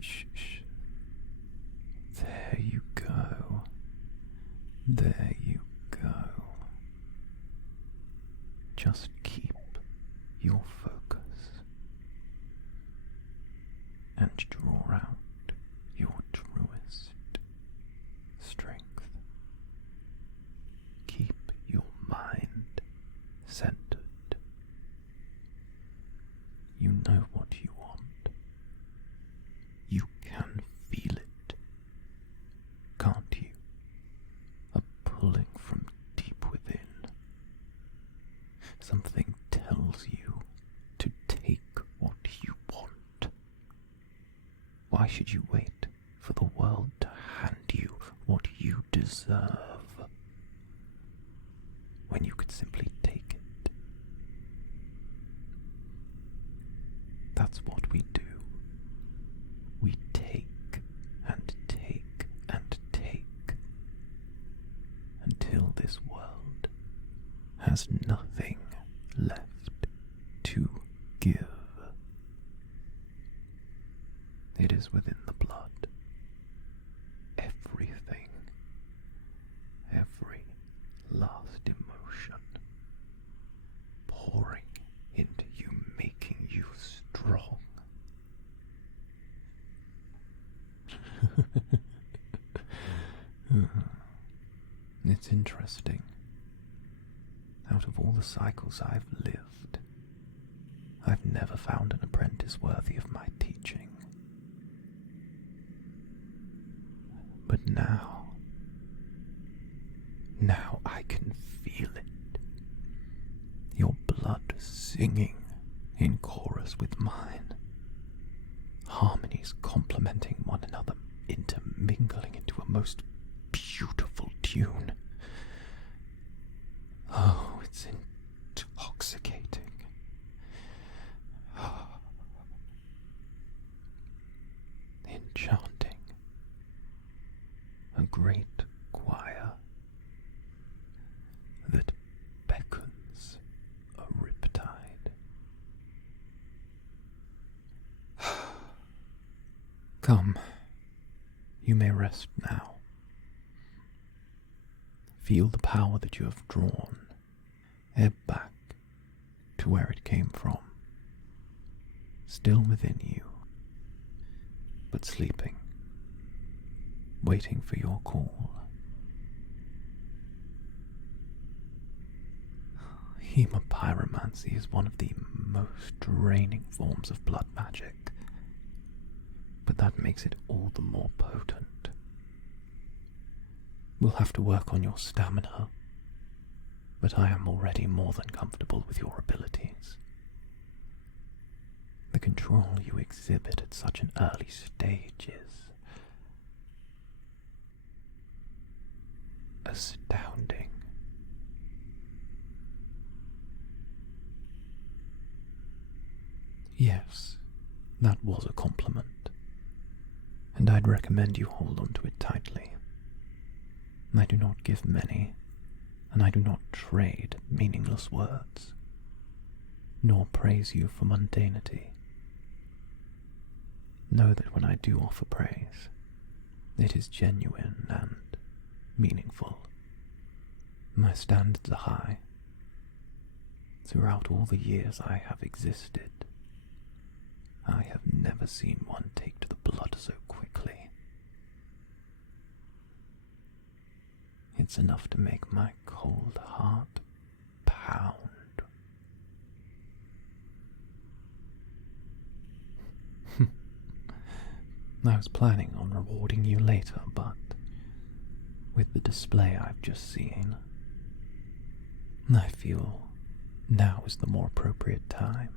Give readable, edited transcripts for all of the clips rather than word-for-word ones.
shh. There you go. There you go. Just keep your focus and draw out your truest strength. Keep your mind centered. You know what you want. You can feel it, can't you? A pulling from deep within. Something tells you to take what you want. Why should you wait for the world to hand you what you deserve when you could simply take it? That's what we do. We take and take and take until this world has nothing left to give. It is within the blood. Everything, every last emotion pouring into you, making you strong. It's interesting. Out of all the cycles I've lived, I've never found an apprentice worthy of my teaching. But now I can feel it. Your blood singing in chorus with mine. Harmonies complementing one another, intermingling into a most beautiful tune. Oh, it's intoxicating. Enchanting. A great choir that beckons a riptide. Come, you may rest now. Feel the power that you have drawn ebb back to where it came from, still within you, but sleeping, waiting for your call. Hemopyromancy is one of the most draining forms of blood magic, but that makes it all the more potent. We'll have to work on your stamina, but I am already more than comfortable with your abilities. The control you exhibit at such an early stage is astounding. Yes, that was a compliment, and I'd recommend you hold on to it tightly. I do not give many, and I do not trade meaningless words, nor praise you for mundanity. Know that when I do offer praise, it is genuine and meaningful. My standards are high. Throughout all the years I have existed, I have never seen one take to the blood so quickly. It's enough to make my cold heart pound. I was planning on rewarding you later, but with the display I've just seen, I feel now is the more appropriate time.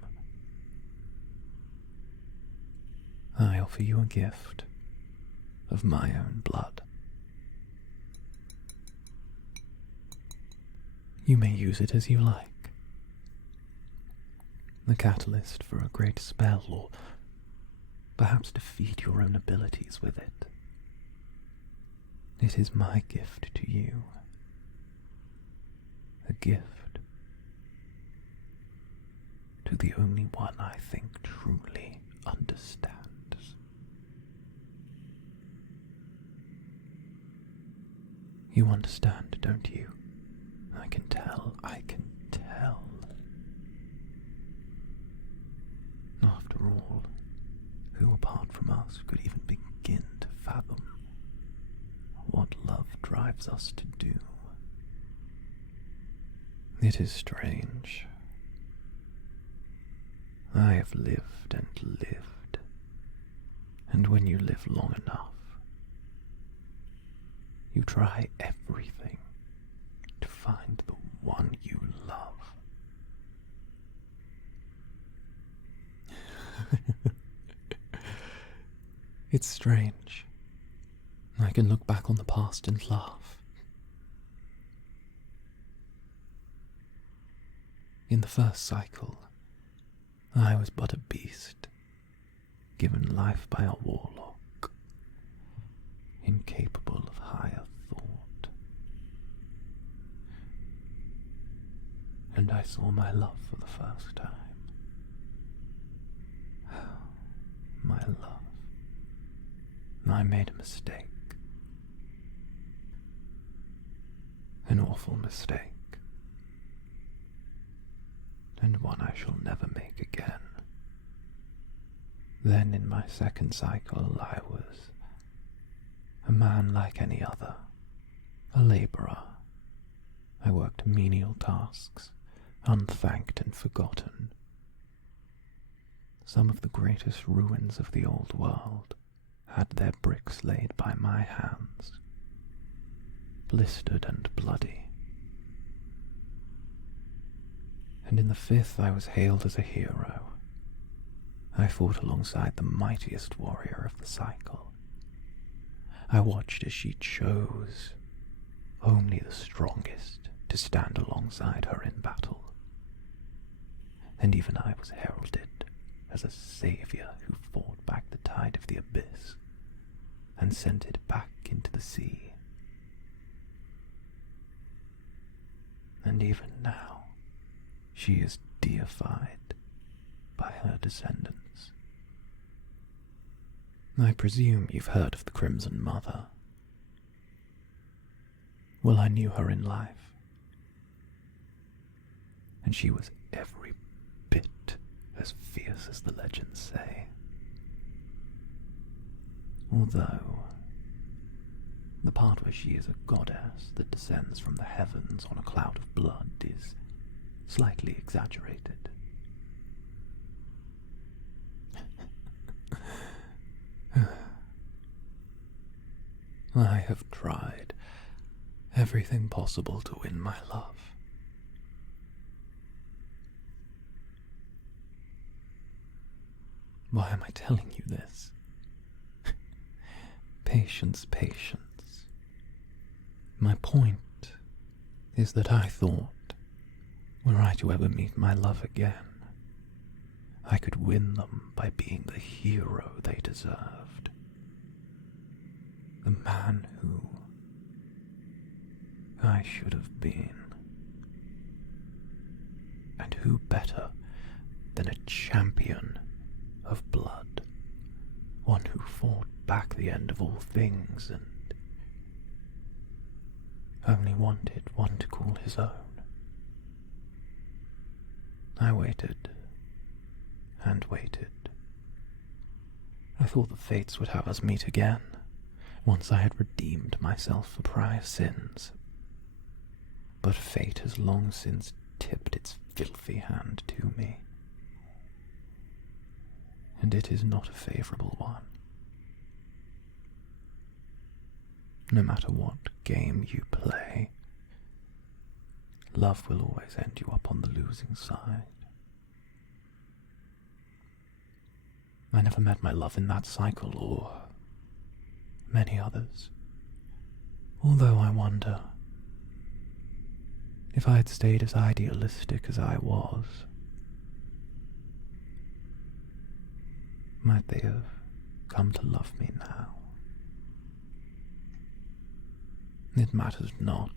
I offer you a gift of my own blood. You may use it as you like. The catalyst for a great spell, or perhaps to feed your own abilities with it. It is my gift to you. A gift to the only one I think truly understands. You understand, don't you? I can tell. After all, who apart from us could even begin to fathom what love drives us to do? It is strange. I have lived and lived, and when you live long enough, you try everything to find the one you love. It's strange. I can look back on the past and laugh. In the first cycle, I was but a beast, given life by a warlock, incapable of higher thought. And I saw my love for the first time. My love. I made a mistake. An awful mistake. And one I shall never make again. Then in my second cycle I was a man like any other, a labourer. I worked menial tasks, unthanked and forgotten. Some of the greatest ruins of the old world had their bricks laid by my hands, blistered and bloody. And in the fifth I was hailed as a hero. I fought alongside the mightiest warrior of the cycle. I watched as she chose only the strongest to stand alongside her in battle. And even I was heralded as a saviour who fought back the tide of the abyss and sent it back into the sea. And even now, she is deified by her descendants. I presume you've heard of the Crimson Mother. Well, I knew her in life, and she was every bit as fierce as the legends say. Although, the part where she is a goddess that descends from the heavens on a cloud of blood is slightly exaggerated. I have tried everything possible to win my love. Why am I telling you this? Patience, patience. My point is that I thought, were I to ever meet my love again, I could win them by being the hero they deserved. The man who I should have been. And who better than a champion of blood, one who fought back the end of all things and only wanted one to call his own. I waited and waited. I thought the fates would have us meet again, once I had redeemed myself for prior sins. But fate has long since tipped its filthy hand to me, and it is not a favourable one. No matter what game you play, love will always end you up on the losing side. I never met my love in that cycle or many others, although I wonder if I had stayed as idealistic as I was, might they have come to love me now? It matters not.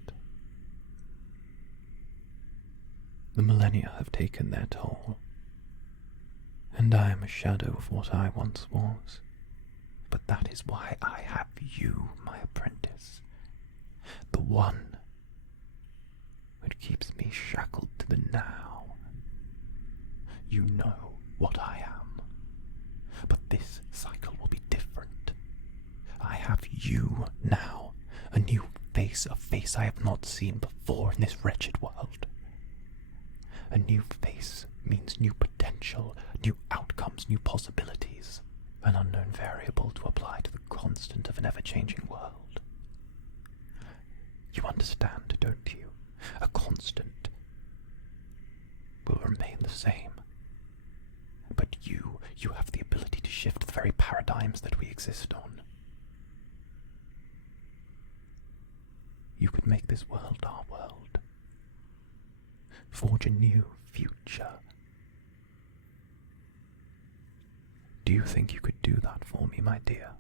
The millennia have taken their toll, and I am a shadow of what I once was. But that is why I have you, my apprentice. the one which keeps me shackled to the now. You know what I am, but this cycle will be different. I have you now, a new face, a face I have not seen before in this wretched world. A new face means new potential, new outcomes, new possibilities, an unknown variable to apply to the constant of an ever-changing world. You understand, don't you? A constant will remain the same. But you have the ability to shift the very paradigms that we exist on. You could make this world our world. Forge a new future. Do you think you could do that for me, my dear?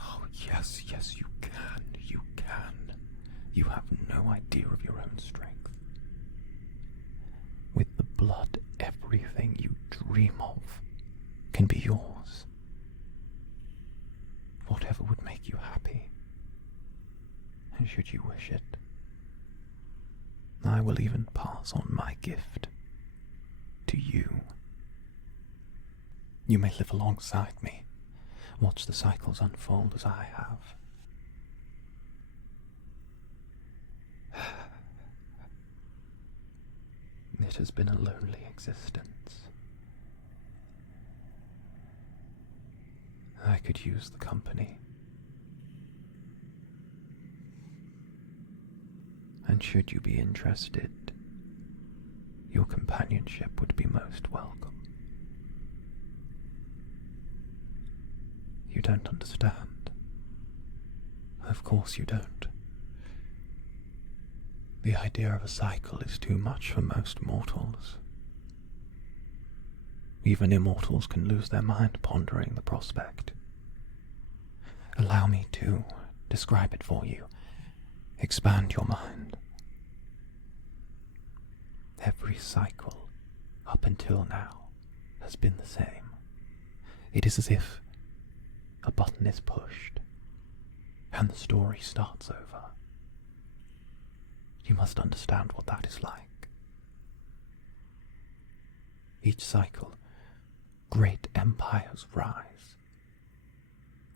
Oh, yes, you can, you can. You have no idea of your own strength. With the blood, everything you dream of can be yours. Whatever would make you happy, and should you wish it, I will even pass on my gift to you. You may live alongside me, watch the cycles unfold as I have. It has been a lonely existence. I could use the company. And should you be interested, your companionship would be most welcome. You don't understand. Of course you don't. The idea of a cycle is too much for most mortals. Even immortals can lose their mind pondering the prospect. Allow me to describe it for you. Expand your mind. Every cycle, up until now, has been the same. It is as if a button is pushed, and the story starts over. You must understand what that is like. Each cycle, great empires rise.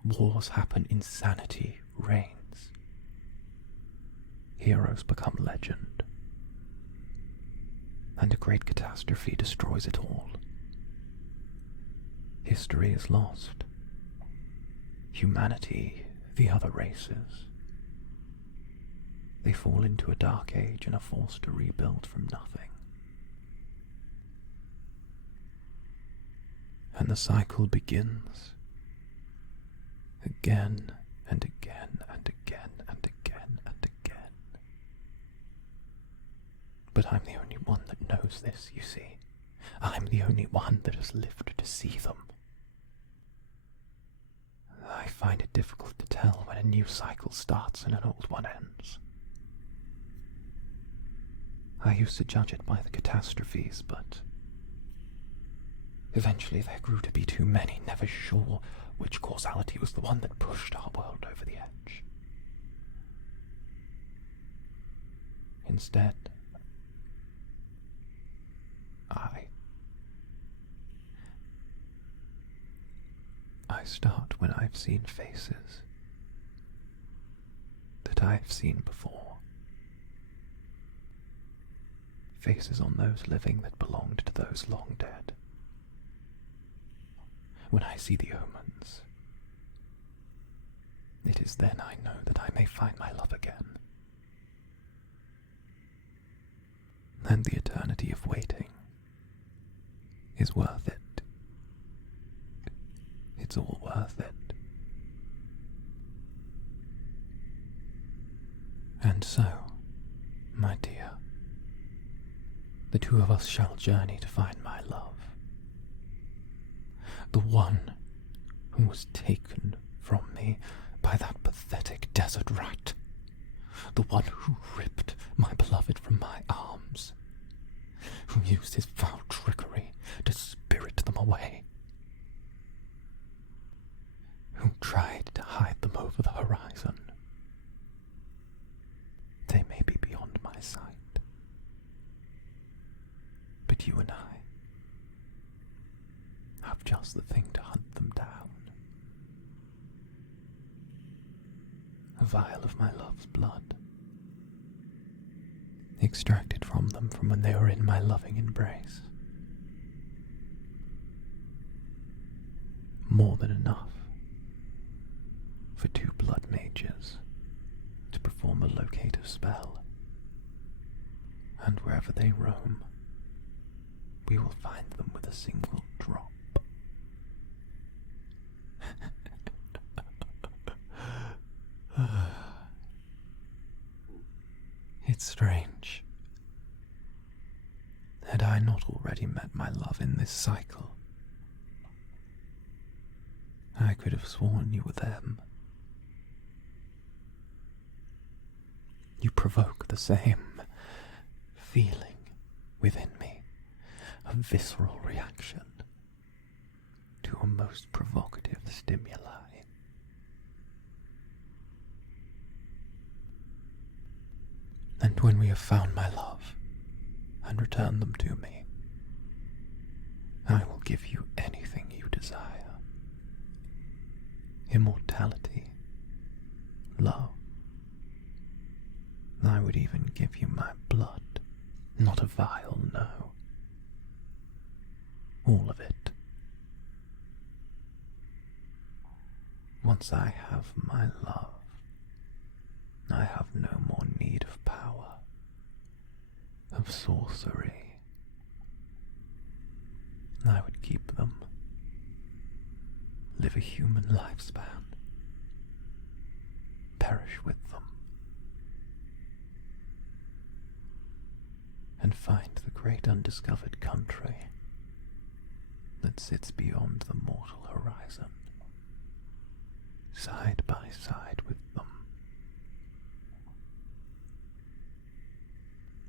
Wars happen, insanity reigns. Heroes become legend. And a great catastrophe destroys it all. History is lost. Humanity, the other races, they fall into a dark age and are forced to rebuild from nothing. And the cycle begins again and again and again and again and again. But I'm the only one that knows this, you see. I'm the only one that has lived to see them. I find it difficult to tell when a new cycle starts and an old one ends. I used to judge it by the catastrophes, but eventually there grew to be too many, never sure which causality was the one that pushed our world over the edge. Instead, I start when I've seen faces that I've seen before. Faces on those living that belonged to those long dead. When I see the omens, it is then I know that I may find my love again. And the eternity of waiting is worth it. It's all worth it. And so, my dear, the two of us shall journey to find my love. The one who was taken from me by that pathetic desert rat. The one who ripped my beloved from my arms. Who used his foul trickery to spirit them away. Who tried to hide the might you and I have just the thing to hunt them down. A vial of my love's blood, extracted from them from when they were in my loving embrace. More than enough for 2 blood mages to perform a locator spell, and wherever they roam, we will find them with a single drop. It's strange. Had I not already met my love in this cycle, I could have sworn you were them. You provoke the same feeling within me, a visceral reaction to a most provocative stimuli. And when we have found my love and returned them to me, I will give you anything you desire. Immortality, love. I would even give you my blood, not a vial, no. All of it. Once I have my love, I have no more need of power, of sorcery. I would keep them, live a human lifespan, perish with them, and find the great undiscovered country that sits beyond the mortal horizon, side by side with them.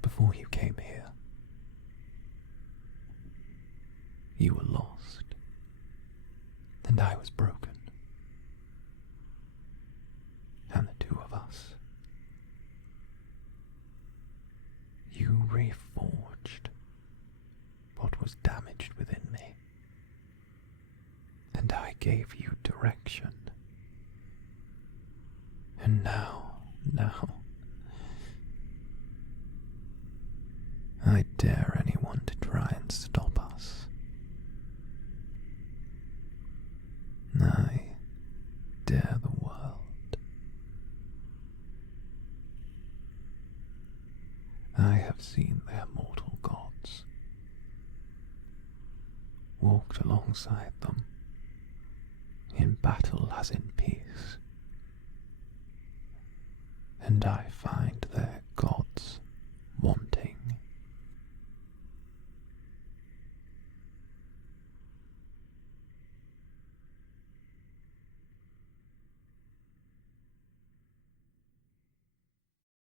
Before you came here, you were lost, and I was broken, and the 2 of us, you reforged what was damaged within me, and I gave you direction. And now, I dare anyone to try and stop us. I dare the world. I have seen their mortal gods, walked alongside them, in battle as in peace, and I find